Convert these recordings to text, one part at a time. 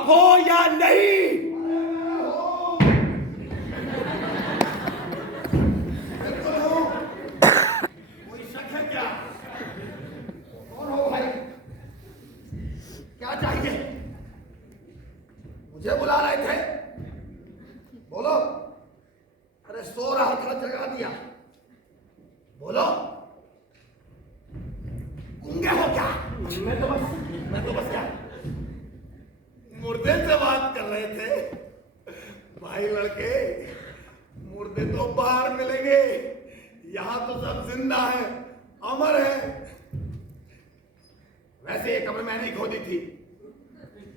आप हो या नहीं? कोई शक है क्या? कौन हो भाई? क्या चाहिए? मुझे बुला रहे थे? बोलो। अरे सो रहा था, जगा दिया। बोलो। गूंगे हो क्या? मैं तो बस क्या मुर्दे से बात कर रहे थे भाई लड़के। मुर्दे तो बाहर मिलेंगे, यहाँ तो सब जिंदा है, अमर है। वैसे ये कब्र मैंने ही खोदी थी।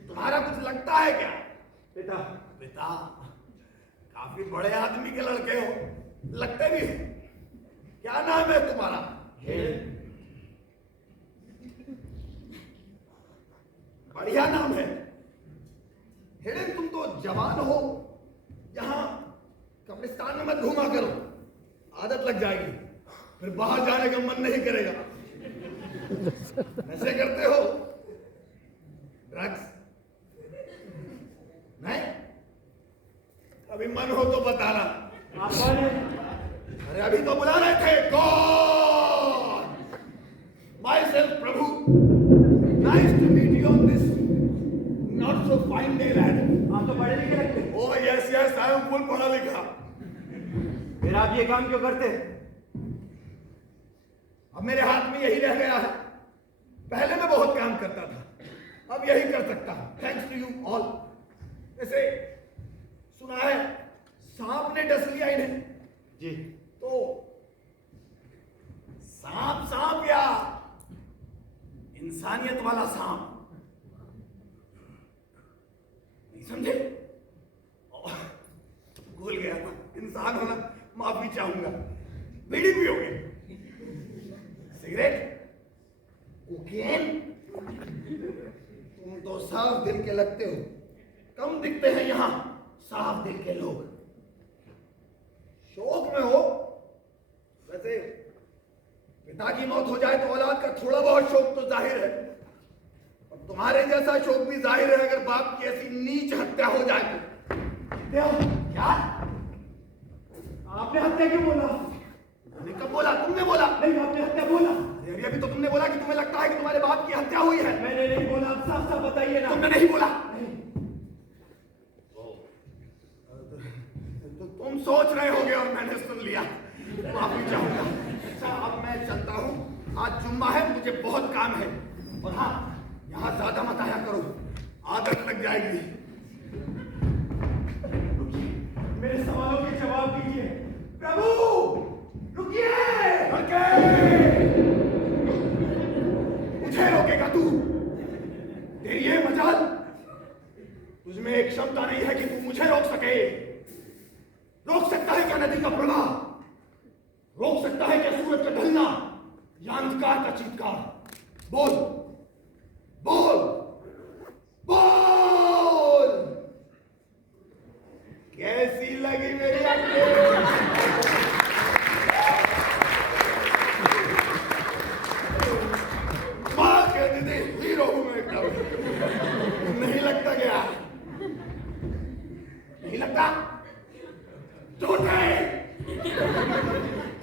तुम्हारा कुछ लगता है क्या? पिता। पिता? काफी बड़े आदमी के लड़के हो, लगते भी हो। क्या नाम है तुम्हारा? बढ़िया नाम है हिडेन। तुम तो जवान हो, यहाँ कब्रिस्तान में मत घूमा करो, आदत लग जाएगी, फिर बाहर जाने का मन नहीं करेगा। नशे करते हो? ड्रग्स? नहीं? अभी मन हो तो बताना। आप कौन है? अरे अभी तो बुला रहे थे। गॉड माई सेल्फ प्रभु, nice to meet you on this not so fine day lad. आप तो पढ़े लिखे लगते। Oh yes yes, I am full पढ़ा लिखा। फिर आप ये काम क्यों करते? अब मेरे हाथ में यही रह गया है। पहले मैं बहुत काम करता था, अब यही कर सकता हूं, थैंक्स टू यू ऑल। वैसे सुना है सांप ने डस लिया इन्हें। जी। तो सांप सांप या इंसानियत वाला सांप? नहीं समझे? भूल गया था, इंसान होना, माफी चाहूंगा। बीड़ी पियोगे? सिगरेट? कोकेन? तुम तो साफ दिल के लगते हो, कम दिखते हैं यहाँ साफ दिल के लोग। शोक में हो? वैसे पिता की मौत हो जाए तो औलाद का थोड़ा बहुत शोक तो जाहिर है, और तुम्हारे जैसा शोक भी जाहिर है अगर बाप की ऐसी नीच हत्या हो जाए तो। क्या? आपने हत्या क्यों बोला? मैंने कब बोला? तुमने बोला। नहीं, आपने हत्या बोला। अभी अभी तो तुमने बोला कि तुम्हें लगता है कि तुम्हारे बाप की हत्या हुई है। मैंने नहीं बोला, आप साफ साफ बताइए ना। तुमने नहीं बोला। तो तुम सोच रहे होगे और मैंने सुन लिया, माफी चाहूंगा। अच्छा अब मैं चलता हूँ, आज जुम्मा है, मुझे बहुत काम है। और हाँ, यहाँ ज्यादा मत आया करो, आदत लग जाएगी। मेरे सवालों के जवाब दीजिए। प्रभु रुकिए। मुझे रोकेगा तू? तेरी ये मजाल, तुझमें एक क्षमता नहीं है कि तू मुझे रोक सके। रोक सकता है क्या नदी का प्रवाह? रोक सकता है क्या सूरज का ढलना या अंधकार का चीत्कार? बोल बोल बोल, कैसी लगी मेरी एक्टिंग? मां कहती थी हीरो हूं मैं एकदम। नहीं लगता क्या? नहीं लगता? झूठे।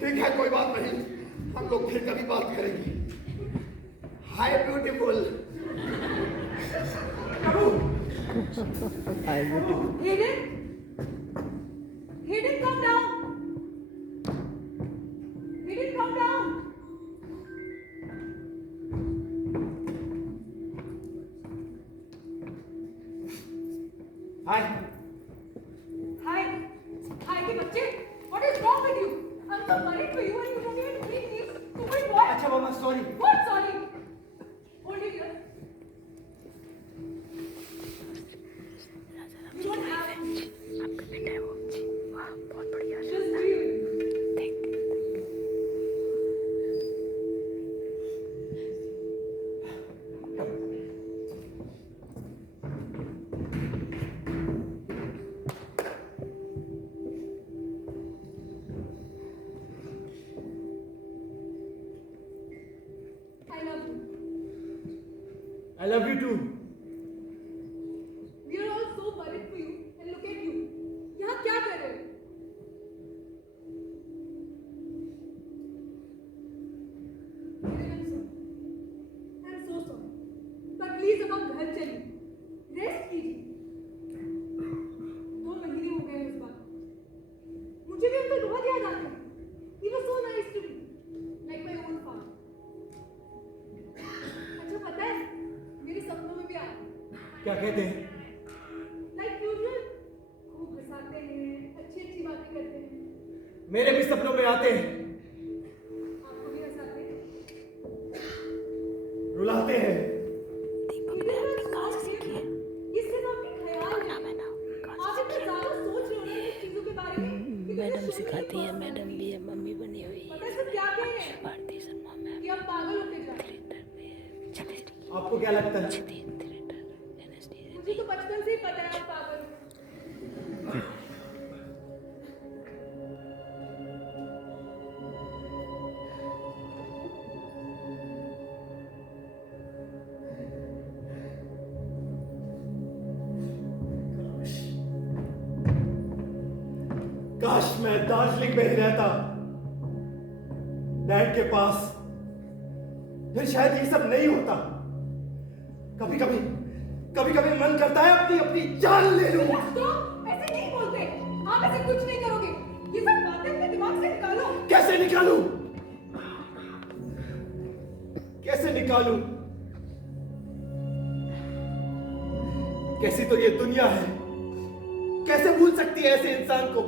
ठीक है कोई बात नहीं, हम लोग फिर कभी बात करेंगे। हाय beautiful. Hayden, come down. Hayden, come down. हाय। Hi. Hi, के बच्चे. What is wrong with you? I'm so worried for you and you don't even treat me. Stupid boy. अच्छा मामा, sorry. What sorry? Hold it here. You don't have. आपका बेटा है वो। वाह बहुत बढ़िया। Just breathe. I love you. I love you too. We घर चली, रेस्ट कीजिए। 2 महीने हो गए इस बात। मुझे भी अब तक बहुत याद आते हैं। He was so nice to me, like my own father. अच्छा पता है, मेरे सपनों में भी आए। क्या कहते हैं? Like usual, खूब हंसाते हैं, अच्छी बातें करते हैं। मेरे भी सपनों में आते हैं, आपको भी हंसाते हैं। रुलाते हैं। दीपक ने अपनी कहाँ से सीखी है? ये सिर्फ आपके ख्याल हैं। है ना, आप इतना ज़्यादा सोच रहे हो ना इन चीज़ों के बारे में कि मैडम मुझे सिखाती है, सोचने की मैडम भी है, मम्मी बनी हुई पता है, है सब क्या कह रहे हैं भारतीय शर्मा मैम कि आप पागल होके जा रहे हैं। थिएटर में है, चलेगी आपको क्या लगता है? थिएटर एनएसडी मुझे तो बचपन से ही पता है आप पागल हो। काश मैं दार्जिलिंग में ही रहता, डैड के पास, फिर शायद ये सब नहीं होता। कभी कभी मन करता है अपनी अपनी जान ले लूं। तो ऐसे नहीं बोलते, आप ऐसे कुछ नहीं करोगे। ये सब बातें अपने दिमाग से निकालो। कैसे निकालूं? कैसे निकालूं? कैसी तो ये दुनिया है, कैसे भूल सकती है ऐसे इंसान को?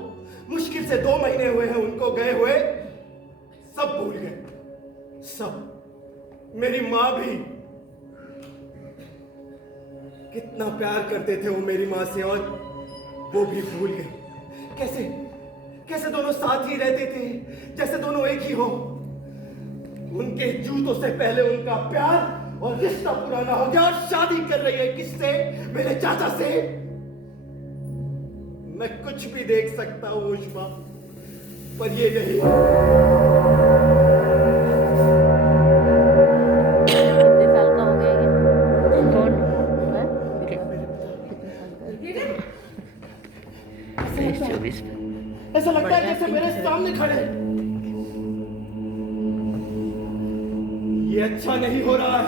मुश्किल से 2 महीने हुए हैं उनको गए हुए, सब भूल गए, सब। मेरी माँ भी, कितना प्यार करते थे वो मेरी माँ से, और वो भी भूल गए। कैसे दोनों साथ ही रहते थे, जैसे दोनों एक ही हो। उनके जूतों से पहले उनका प्यार और रिश्ता पुराना हो गया, और शादी कर रही है किससे? मेरे चाचा से। मैं कुछ भी देख सकता हूं उष्मा, पर ये नहीं। कितने साल का हो गया ये? कौन है? हिडन, 23-24 ऐसा लगता है जैसे मेरे सामने खड़े हैं। ये अच्छा नहीं हो रहा है,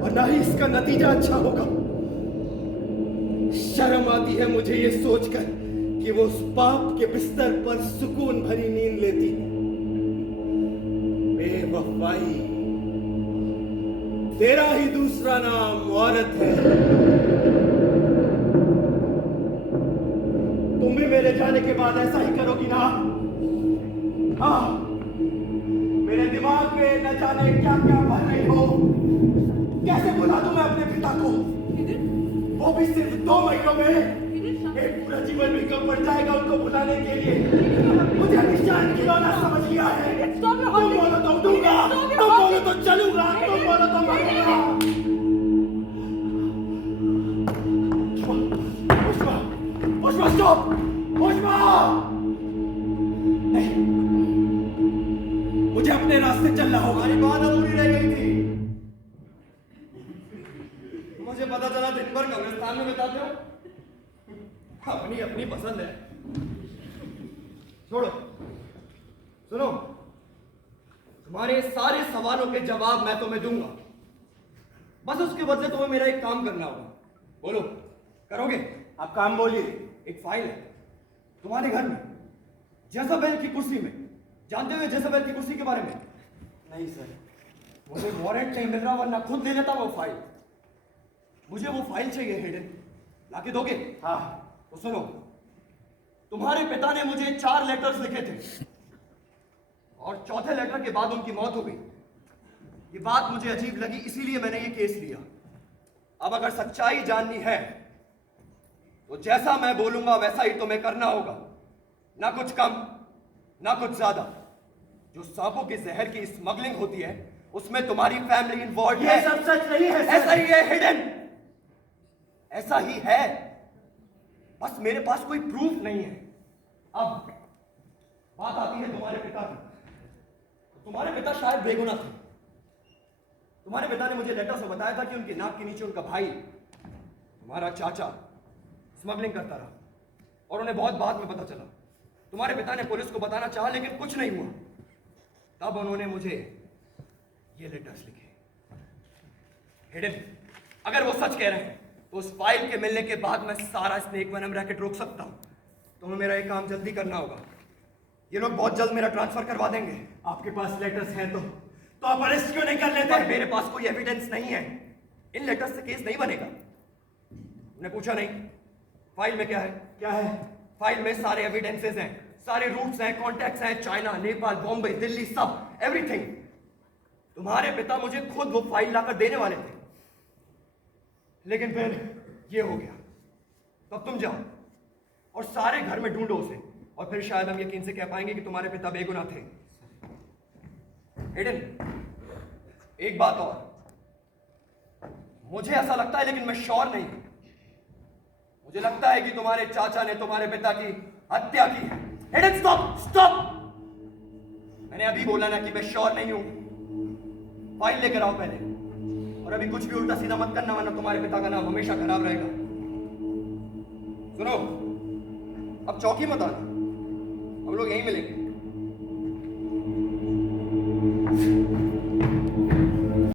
और ना ही इसका नतीजा अच्छा होगा। शर्म आती है मुझे ये सोचकर कि वो उस पाप के बिस्तर पर सुकून भरी नींद लेती है। बेवफाई, तेरा ही दूसरा नाम औरत है। तुम भी मेरे जाने के बाद ऐसा ही करोगी ना? हाँ, मेरे दिमाग में न जाने क्या क्या भर रही हो। कैसे भुला दूं मैं अपने पिता को? वो भी सिर्फ 2 महीनों में। एक पूरा जीवन भी कम पड़ जाएगा उनको भुलाने के लिए। मुझे निशान खिलौना समझ लिया है। तुम बोलो तो दूंगा, तुम बोलो तो चलूंगा, तुम बोलो तो मरूंगा। पुष्पा, स्टॉप! पुष्पा! नहीं, मुझे अपने रास्ते चलना होगा। हमारी बात अधूरी रह गई थी। मुझे पता चला दिन भर कब्रिस्तान में बिताते हो। अपनी अपनी पसंद है, छोड़ो। सुनो, तुम्हारे सारे सवालों के जवाब मैं तुम्हें दूंगा, बस उसके बदले तुम्हें मेरा एक काम करना होगा। बोलो, करोगे? आप काम बोलिए। एक फाइल है तुम्हारे घर में, जेज़ाबेल की कुर्सी में। जानते हो जेज़ाबेल की कुर्सी के बारे में? नहीं सर। मुझे वारंट नहीं मिल रहा, वरना खुद दे देता वो फाइल। मुझे वो फाइल चाहिए, हिडन। लाके दोगे? हाँ। तो सुनो, तुम्हारे पिता ने मुझे 4 लेटर्स लिखे थे, और चौथे लेटर के बाद उनकी मौत हो गई। ये बात मुझे अजीब लगी, इसीलिए मैंने ये केस लिया। अब अगर सच्चाई जाननी है तो जैसा मैं बोलूंगा वैसा ही तुम्हें करना होगा, ना कुछ कम ना कुछ ज्यादा। जो सांपों के जहर की स्मगलिंग होती है उसमें तुम्हारी फैमिली इन्वॉल्व है। ये सब सच नहीं है सर। ऐसा ही है हिडन, ऐसा ही है, बस मेरे पास कोई प्रूफ नहीं है। अब बात आती है तुम्हारे पिता की। तुम्हारे पिता शायद बेगुनाह थे। तुम्हारे पिता ने मुझे लेटर से बताया था कि उनके नाक के नीचे उनका भाई, तुम्हारा चाचा, स्मगलिंग करता रहा, और उन्हें बहुत बाद में पता चला। तुम्हारे पिता ने पुलिस को बताना चाहा, लेकिन कुछ नहीं हुआ। तब उन्होंने मुझे ये लेटर्स लिखे। हिडन, अगर वो सच कह रहे हैं तो उस फाइल के मिलने के बाद मैं सारा स्नेक वेनम रैकेट रोक सकता हूँ। तुम्हें मेरा ये काम जल्दी करना होगा। ये लोग बहुत जल्द मेरा ट्रांसफर करवा देंगे। आपके पास लेटर्स हैं तो आप अरेस्ट क्यों नहीं कर लेते? पर मेरे पास कोई एविडेंस नहीं है। इन लेटर्स से केस नहीं बनेगा। तुमने पूछा नहीं फाइल में क्या है? क्या है? फाइल में सारे एविडेंसेस हैं, सारे रूट्स हैं, कॉन्टैक्ट्स हैं, चाइना, नेपाल, बॉम्बे, दिल्ली, सब एवरीथिंग। तुम्हारे पिता मुझे खुद वो फाइल लाकर देने वाले थे, लेकिन फिर ये हो गया। तब तुम जाओ और सारे घर में ढूंढो उसे, और फिर शायद हम यकीन से कह पाएंगे कि तुम्हारे पिता बेगुनाह थे। एडन, एक बात और, मुझे ऐसा लगता है लेकिन मैं श्योर नहीं हूं, मुझे लगता है कि तुम्हारे चाचा ने तुम्हारे पिता की हत्या की है। Aidan, stop stop! मैंने अभी बोला ना कि मैं श्योर नहीं हूं। फाइल लेकर आओ पहले, और अभी कुछ भी उल्टा सीधा मत करना, वरना तुम्हारे पिता का नाम हमेशा खराब रहेगा। सुनो, अब चौकी मत आना, हम लोग यहीं मिलेंगे।